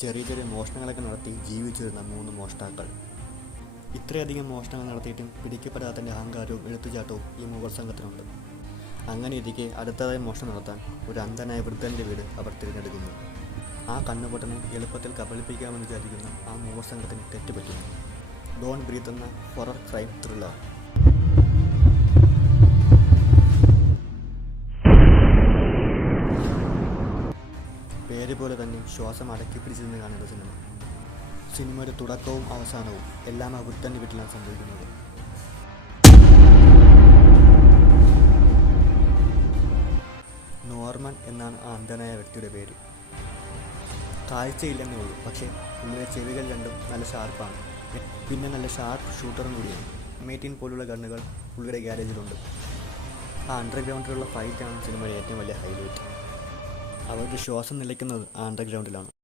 ചെറിയ ചെറിയ മോഷണങ്ങളൊക്കെ നടത്തി ജീവിച്ചു വരുന്ന 3 മോഷ്ടാക്കൾ. ഇത്രയധികം മോഷണങ്ങൾ നടത്തിയിട്ടും പിടിക്കപ്പെടാത്തതിൻ്റെ അഹങ്കാരവും എടുത്തുചാട്ടവും ഈ മൂവർ സംഘത്തിനുണ്ട്. അങ്ങനെ ഇരിക്കെ അടുത്തതായി മോഷണം നടത്താൻ ഒരു അന്ധനായ വൃദ്ധൻ്റെ വീട് അവർ തിരഞ്ഞെടുക്കുന്നു. ആ കണ്ണുപൊട്ടനെ എളുപ്പത്തിൽ കബളിപ്പിക്കാമെന്ന് വിചാരിക്കുന്ന ആ മൂവർ സംഘത്തിന് തെറ്റുപറ്റുന്നു. ഡോണ്ട് ബ്രീത്ത് എന്ന ഹൊറർ ക്രൈം ത്രില്ലർ. പേര് പോലെ തന്നെ ശ്വാസം അടക്കിപ്പിടിച്ചിരുന്ന് കാണേണ്ട സിനിമ. സിനിമയുടെ തുടക്കവും അവസാനവും എല്ലാം ആ വൃദ്ധൻ്റെ വീട്ടിലാണ് സംഭവിക്കുന്നത്. നോർമൻ എന്നാണ് ആ അന്ധനായ വ്യക്തിയുടെ പേര്. കാഴ്ചയില്ലെന്നേ ഉള്ളൂ, പക്ഷേ പുള്ളിയുടെ ചെവികൾ രണ്ടും നല്ല ഷാർപ്പാണ്. പിന്നെ നല്ല ഷാർപ്പ് ഷൂട്ടറും കൂടിയാണ്. M18 പോലുള്ള ഗണ്ണുകൾ പുള്ളിയുടെ ഗ്യാരേജിലുണ്ട്. ആ അണ്ടർഗ്രൗണ്ടിലുള്ള ഫൈറ്റാണ് സിനിമയുടെ ഏറ്റവും വലിയ ഹൈലൈറ്റ്. അവരുടെ ശ്വാസം നിലയ്ക്കുന്നത് ആ അണ്ടർഗ്രൗണ്ടിലാണ്.